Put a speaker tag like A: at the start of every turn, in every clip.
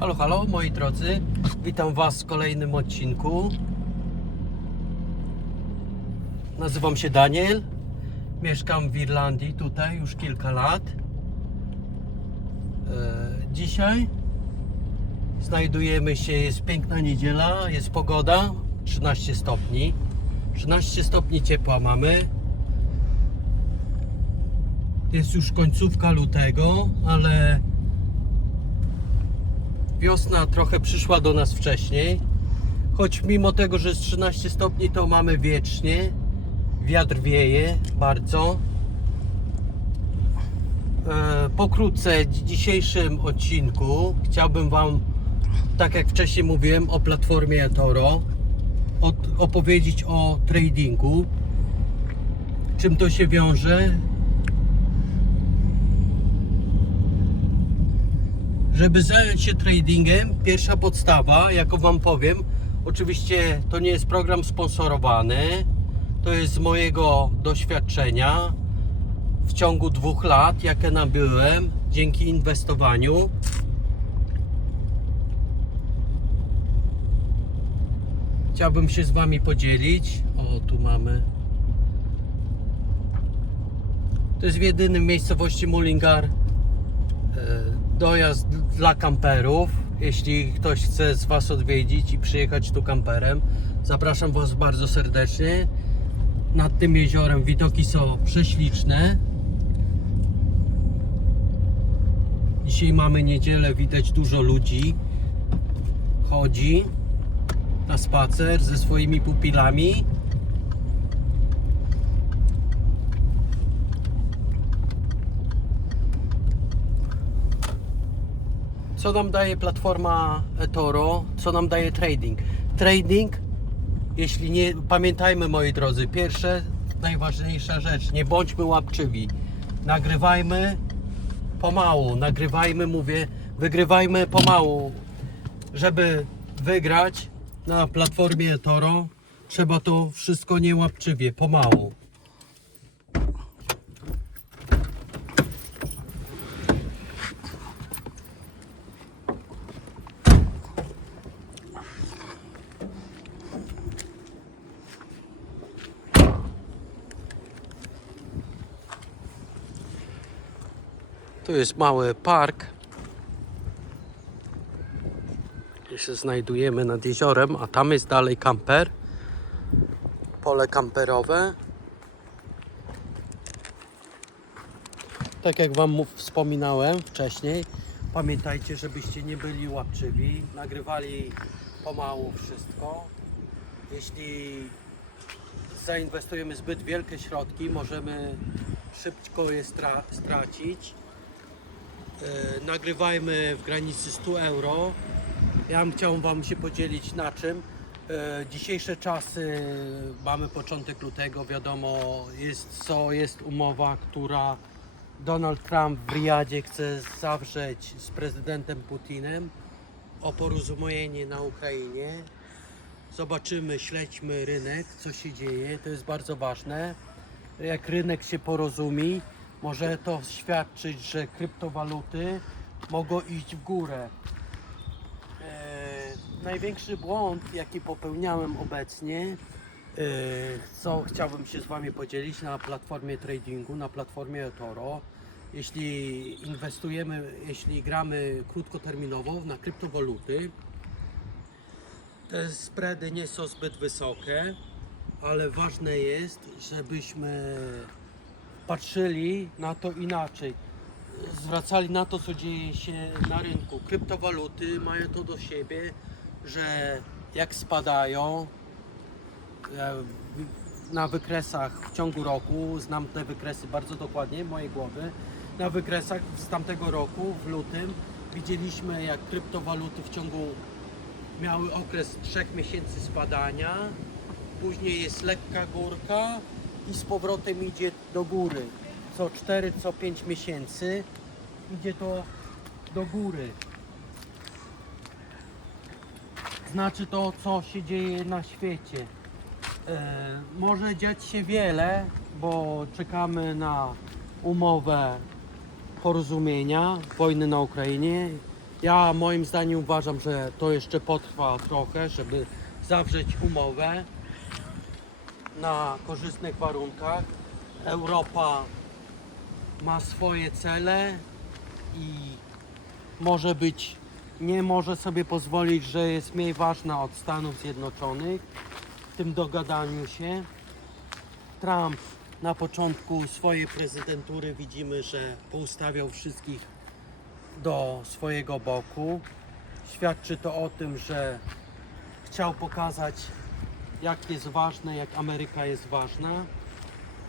A: Halo, halo moi drodzy, witam Was w kolejnym odcinku. Nazywam się Daniel, mieszkam w Irlandii tutaj już kilka lat. E, Dzisiaj znajdujemy się, jest piękna niedziela, jest pogoda, 13 stopni. 13 stopni ciepła mamy. Jest już końcówka lutego, ale wiosna trochę przyszła do nas wcześniej. Choć mimo tego, że jest 13 stopni, to mamy wiecznie. Wiatr wieje bardzo. E, Pokrótce w dzisiejszym odcinku chciałbym Wam, tak jak wcześniej mówiłem, o platformie eToro od- opowiedzieć o tradingu. Czym to się wiąże, Żeby zająć się tradingiem, pierwsza podstawa, jaką Wam powiem, oczywiście to nie jest program sponsorowany, to jest z mojego doświadczenia w ciągu dwóch lat, jakie nabyłem dzięki inwestowaniu. Chciałbym się z Wami podzielić. O, tu mamy. To jest w jedynym miejscowości Mullingar e, dojazd dla kamperów. Jeśli ktoś chce z Was odwiedzić i przyjechać tu kamperem, zapraszam Was bardzo serdecznie. Nad tym jeziorem widoki są prześliczne. Dzisiaj mamy niedzielę, widać dużo ludzi. Chodzi na spacer ze swoimi pupilami. Co nam daje platforma eToro, co nam daje trading. Trading, jeśli nie, pamiętajmy moi drodzy, pierwsze, najważniejsza rzecz, nie bądźmy łapczywi. Nagrywajmy pomału, nagrywajmy, mówię, wygrywajmy pomału. Żeby wygrać na platformie eToro, trzeba to wszystko niełapczywie, pomału. Tu jest mały park. Gdzie się znajdujemy nad jeziorem, a tam jest dalej kamper. Pole kamperowe. Tak jak Wam wspominałem wcześniej, pamiętajcie, żebyście nie byli łapczywi, nagrywali pomału wszystko. Jeśli zainwestujemy zbyt wielkie środki, możemy szybko je stra- stracić. E, nagrywajmy w granicy 100 euro. Ja bym chciał Wam się podzielić na czym. E, dzisiejsze czasy, mamy początek lutego, wiadomo, jest co, jest umowa, która Donald Trump w Riyadzie chce zawrzeć z prezydentem Putinem o porozumienie na Ukrainie. Zobaczymy, śledźmy rynek, co się dzieje, to jest bardzo ważne. Jak rynek się porozumi, może to świadczyć, że kryptowaluty mogą iść w górę. E, największy błąd, jaki popełniałem obecnie, e, co chciałbym się z Wami podzielić na platformie tradingu, na platformie eToro. Jeśli inwestujemy, jeśli gramy krótkoterminowo na kryptowaluty, te spready nie są zbyt wysokie, ale ważne jest, żebyśmy patrzyli na to inaczej. Zwracali na to, co dzieje się na rynku. Kryptowaluty mają to do siebie, że jak spadają e, na wykresach w ciągu roku, znam te wykresy bardzo dokładnie w mojej głowy, na wykresach z tamtego roku, w lutym, widzieliśmy jak kryptowaluty w ciągu miały okres 3 miesięcy spadania, później jest lekka górka i z powrotem idzie do góry. Co 4, co 5 miesięcy idzie to do góry. Znaczy to, co się dzieje na świecie. E, może dziać się wiele, bo czekamy na umowę porozumienia wojny na Ukrainie. Ja moim zdaniem uważam, że to jeszcze potrwa trochę, żeby zawrzeć umowę na korzystnych warunkach. Europa ma swoje cele i może być, nie może sobie pozwolić, że jest mniej ważna od Stanów Zjednoczonych w tym dogadaniu się. Trump na początku swojej prezydentury widzimy, że poustawiał wszystkich do swojego boku. Świadczy to o tym, że chciał pokazać, jak jest ważne, jak Ameryka jest ważna.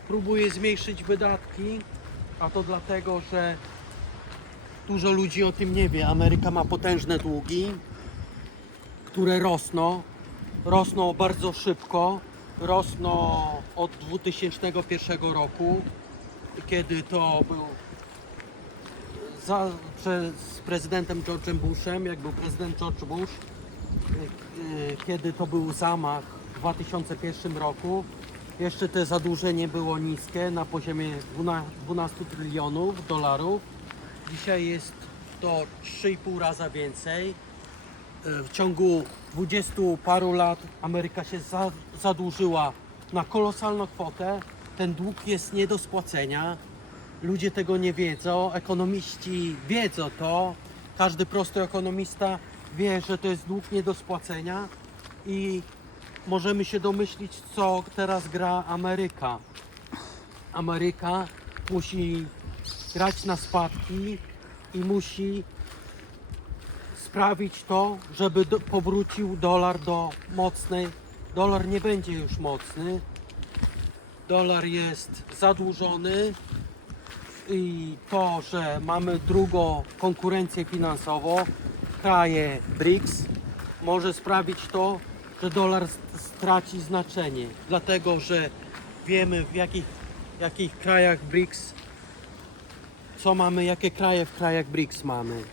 A: Próbuje zmniejszyć wydatki, a to dlatego, że dużo ludzi o tym nie wie. Ameryka ma potężne długi, które rosną. Rosną bardzo szybko. Rosną od 2001 roku, kiedy to był za, przez prezydentem George'em Bushem, jak był prezydent George Bush, y, kiedy to był zamach w 2001 roku, jeszcze te zadłużenie było niskie na poziomie 12 12 trylionów dolarów. Dzisiaj jest to 3,5 raza więcej. Y, W ciągu 20 paru lat Ameryka się za, zadłużyła na kolosalną kwotę. Ten dług jest nie do spłacenia. Ludzie tego nie wiedzą, ekonomiści wiedzą to. Każdy prosty ekonomista wie, że to jest dług nie do spłacenia i możemy się domyślić, co teraz gra Ameryka. Ameryka musi grać na spadki i musi sprawić to, żeby do, powrócił dolar do mocnej. Dolar nie będzie już mocny. Dolar jest zadłużony i to, że mamy drugą konkurencję finansową, kraje BRICS, może sprawić to, że dolar straci znaczenie. Dlatego, że wiemy w jakich, jakich krajach BRICS, co mamy, jakie kraje w krajach BRICS mamy.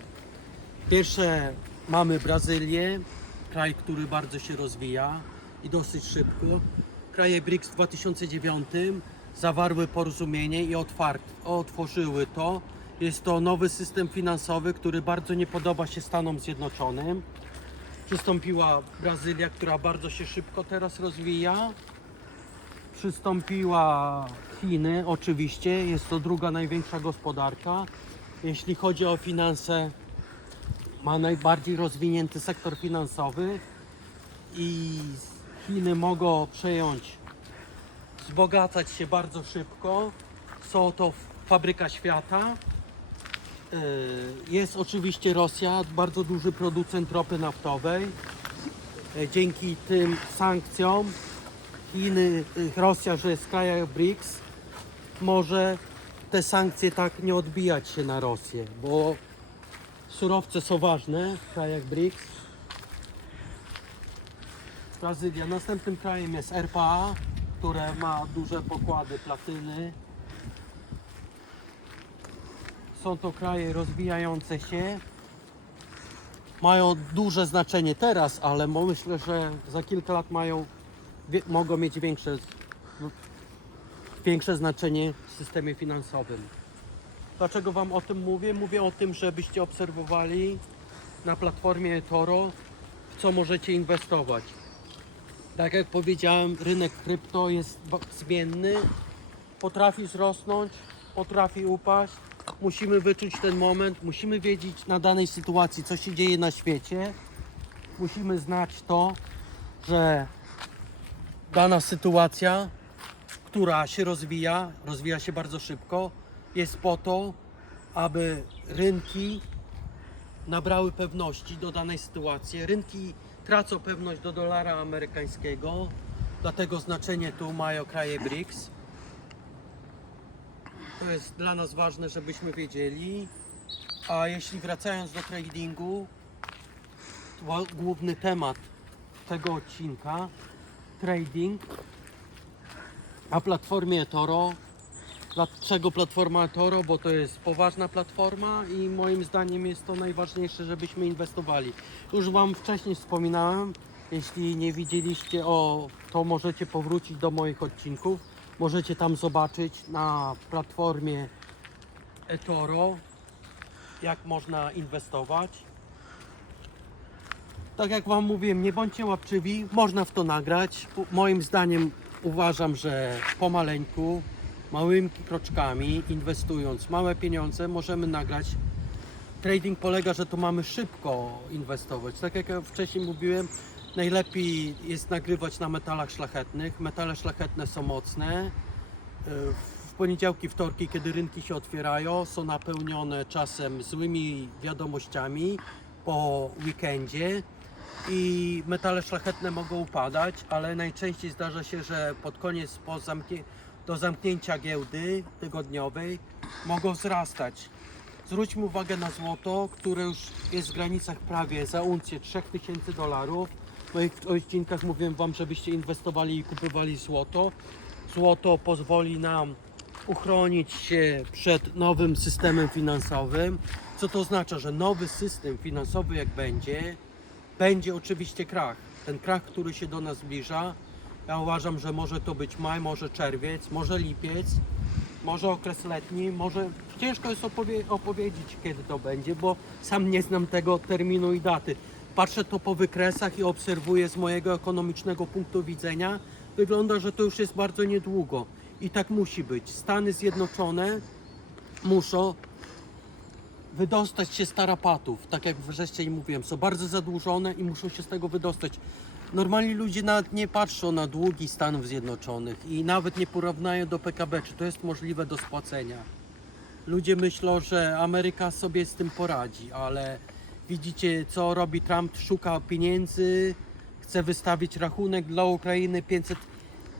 A: Pierwsze mamy Brazylię, kraj, który bardzo się rozwija i dosyć szybko. Kraje BRICS w 2009 zawarły porozumienie i otwart, otworzyły to. Jest to nowy system finansowy, który bardzo nie podoba się Stanom Zjednoczonym. Przystąpiła Brazylia, która bardzo się szybko teraz rozwija. Przystąpiła Chiny, oczywiście. Jest to druga największa gospodarka. Jeśli chodzi o finanse, ma najbardziej rozwinięty sektor finansowy i Chiny mogą przejąć, wzbogacać się bardzo szybko. Są to fabryka świata. Yy, Jest oczywiście Rosja, bardzo duży producent ropy naftowej. Yy, Dzięki tym sankcjom Chiny, yy, Rosja, że jest w krajach BRICS, może te sankcje tak nie odbijać się na Rosję, bo surowce są ważne w krajach BRICS. Brazylia. Następnym krajem jest RPA, które ma duże pokłady platyny. Są to kraje rozwijające się. Mają duże znaczenie teraz, ale myślę, że za kilka lat mają, mogą mieć większe, większe znaczenie w systemie finansowym. Dlaczego Wam o tym mówię? Mówię o tym, żebyście obserwowali na platformie Toro, w co możecie inwestować. Tak jak powiedziałem, rynek krypto jest zmienny, potrafi wzrosnąć, potrafi upaść. Musimy wyczuć ten moment, musimy wiedzieć na danej sytuacji, co się dzieje na świecie. Musimy znać to, że dana sytuacja, która się rozwija, rozwija się bardzo szybko, jest po to, aby rynki nabrały pewności do danej sytuacji. Rynki tracą pewność do dolara amerykańskiego, dlatego znaczenie tu mają kraje BRICS. To jest dla nas ważne, żebyśmy wiedzieli. A jeśli wracając do tradingu, główny temat tego odcinka trading na platformie Toro Dlaczego platforma Toro? Bo to jest poważna platforma i moim zdaniem jest to najważniejsze, żebyśmy inwestowali. Już Wam wcześniej wspominałem, jeśli nie widzieliście o to możecie powrócić do moich odcinków. Możecie tam zobaczyć na platformie eToro jak można inwestować. Tak jak Wam mówiłem, nie bądźcie łapczywi, można w to nagrać. Moim zdaniem uważam, że pomaleńku, małymi kroczkami, inwestując małe pieniądze, możemy nagrać. Trading polega, że to mamy szybko inwestować. Tak jak ja wcześniej mówiłem, najlepiej jest nagrywać na metalach szlachetnych. Metale szlachetne są mocne. W poniedziałki, wtorki, kiedy rynki się otwierają, są napełnione czasem złymi wiadomościami po weekendzie i metale szlachetne mogą upadać, ale najczęściej zdarza się, że pod koniec po zamknie, do zamknięcia giełdy tygodniowej mogą wzrastać. Zwróćmy uwagę na złoto, które już jest w granicach prawie za uncję 3000 dolarów. Moich odcinkach mówiłem Wam, żebyście inwestowali i kupowali złoto. Złoto pozwoli nam uchronić się przed nowym systemem finansowym. Co to oznacza, że nowy system finansowy jak będzie, będzie oczywiście krach. Ten krach, który się do nas zbliża, ja uważam, że może to być maj, może czerwiec, może lipiec, może okres letni, może ciężko jest opowie- opowiedzieć, kiedy to będzie, bo sam nie znam tego terminu i daty. Patrzę to po wykresach i obserwuję z mojego ekonomicznego punktu widzenia. Wygląda, że to już jest bardzo niedługo i tak musi być. Stany Zjednoczone muszą wydostać się z tarapatów, tak jak wcześniej mówiłem, są bardzo zadłużone i muszą się z tego wydostać. Normalni ludzie nawet nie patrzą na długi Stanów Zjednoczonych i nawet nie porównają do PKB, czy to jest możliwe do spłacenia. Ludzie myślą, że Ameryka sobie z tym poradzi, ale widzicie co robi Trump, szuka pieniędzy, chce wystawić rachunek dla Ukrainy 500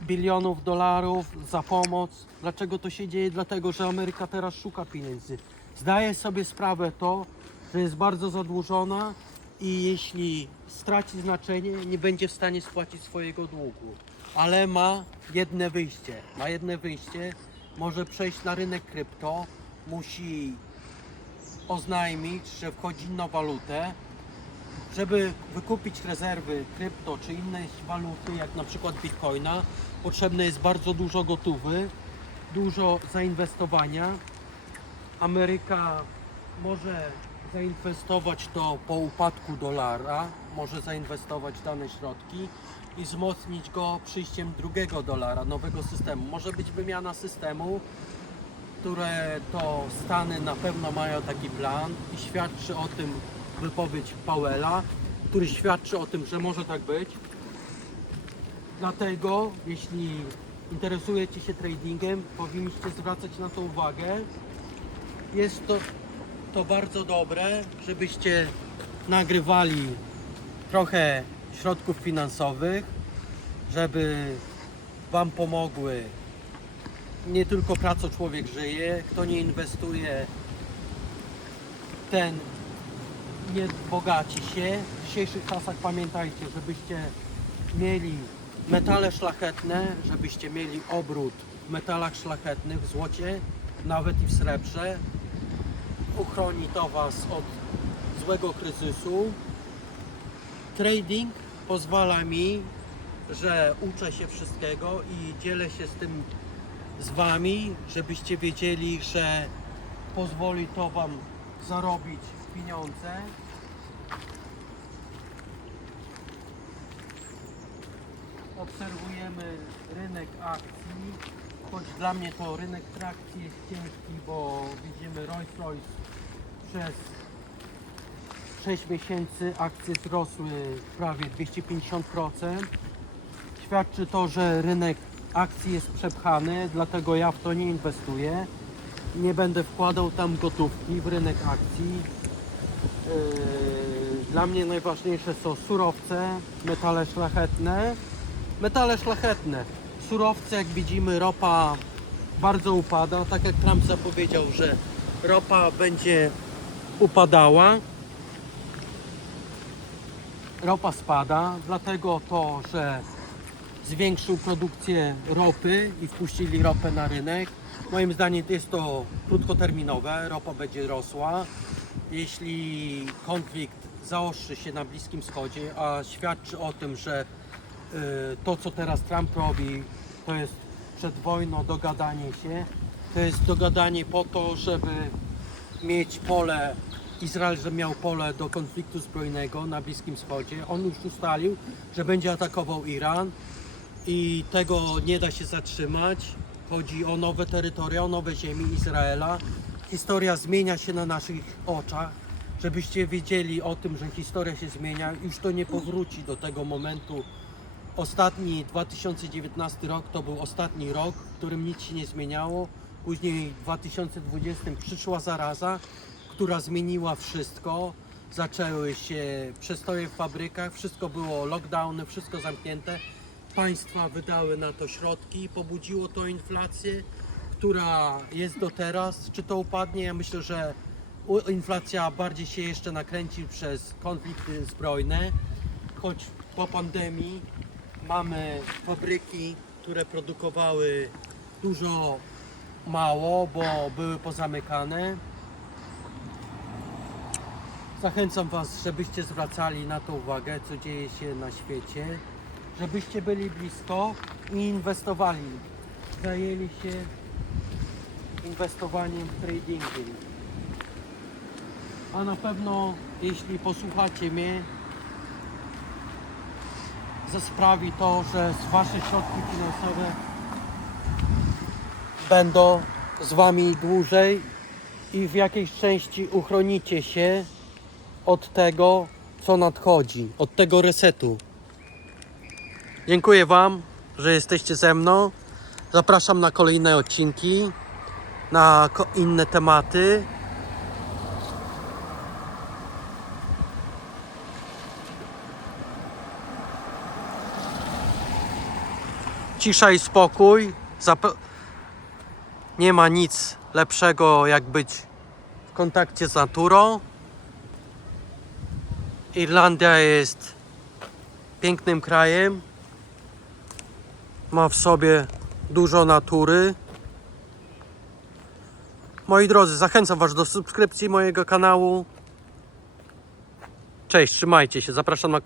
A: bilionów dolarów za pomoc. Dlaczego to się dzieje? Dlatego, że Ameryka teraz szuka pieniędzy. Zdaje sobie sprawę to, że jest bardzo zadłużona i jeśli straci znaczenie, nie będzie w stanie spłacić swojego długu. Ale ma jedne wyjście. Ma jedne wyjście. Może przejść na rynek krypto. Musi oznajmić, że wchodzi na walutę, żeby wykupić rezerwy krypto czy inne waluty, jak na przykład bitcoina, potrzebne jest bardzo dużo gotówy, dużo zainwestowania. Ameryka może zainwestować to po upadku dolara, może zainwestować dane środki i wzmocnić go przyjściem drugiego dolara, nowego systemu. Może być wymiana systemu, które to Stany na pewno mają taki plan i świadczy o tym wypowiedź Powella, który świadczy o tym, że może tak być. Dlatego, jeśli interesujecie się tradingiem, powinniście zwracać na to uwagę. Jest to, to bardzo dobre, żebyście nagrywali trochę środków finansowych, żeby Wam pomogły nie tylko pracą człowiek żyje, kto nie inwestuje, ten nie bogaci się. W dzisiejszych czasach pamiętajcie, żebyście mieli metale szlachetne, żebyście mieli obrót w metalach szlachetnych, w złocie, nawet i w srebrze. Uchroni to Was od złego kryzysu. Trading pozwala mi, że uczę się wszystkiego i dzielę się z tym z Wami, żebyście wiedzieli, że pozwoli to Wam zarobić pieniądze. Obserwujemy rynek akcji, choć dla mnie to rynek trakcji jest ciężki, bo widzimy Rolls Royce przez 6 miesięcy akcje wzrosły prawie 250%. Świadczy to, że rynek akcji jest przepchany, dlatego ja w to nie inwestuję. Nie będę wkładał tam gotówki w rynek akcji. Yy, Dla mnie najważniejsze są surowce, metale szlachetne. Metale szlachetne, surowce, jak widzimy, ropa bardzo upada. Tak jak Trump zapowiedział, że ropa będzie upadała. Ropa spada, dlatego to, że zwiększył produkcję ropy i wpuścili ropę na rynek. Moim zdaniem jest to krótkoterminowe, ropa będzie rosła. Jeśli konflikt zaostrzy się na Bliskim Wschodzie, a świadczy o tym, że y, to co teraz Trump robi, to jest przed wojną dogadanie się, to jest dogadanie po to, żeby mieć pole Izrael, że miał pole do konfliktu zbrojnego na Bliskim Wschodzie. On już ustalił, że będzie atakował Iran i tego nie da się zatrzymać. Chodzi o nowe terytoria, o nowe ziemi Izraela. Historia zmienia się na naszych oczach. Żebyście wiedzieli o tym, że historia się zmienia, już to nie powróci do tego momentu. Ostatni 2019 rok to był ostatni rok, w którym nic się nie zmieniało. Później w 2020 przyszła zaraza, która zmieniła wszystko. Zaczęły się przestoje w fabrykach, wszystko było lockdowny, wszystko zamknięte. Państwa wydały na to środki, pobudziło to inflację, która jest do teraz. Czy to upadnie? Ja myślę, że inflacja bardziej się jeszcze nakręci przez konflikty zbrojne, choć po pandemii mamy fabryki, które produkowały dużo mało, bo były pozamykane. Zachęcam Was, żebyście zwracali na to uwagę, co dzieje się na świecie, żebyście byli blisko i inwestowali. Zajęli się inwestowaniem tradingiem. A na pewno, jeśli posłuchacie mnie, sprawi to, że Wasze środki finansowe będą z Wami dłużej i w jakiejś części uchronicie się od tego, co nadchodzi, od tego resetu. Dziękuję Wam, że jesteście ze mną. Zapraszam na kolejne odcinki, na inne tematy. Cisza i spokój. Nie ma nic lepszego jak być w kontakcie z naturą. Irlandia jest pięknym krajem. Ma w sobie dużo natury. Moi drodzy, zachęcam Was do subskrypcji mojego kanału. Cześć, trzymajcie się. Zapraszam na kolejne.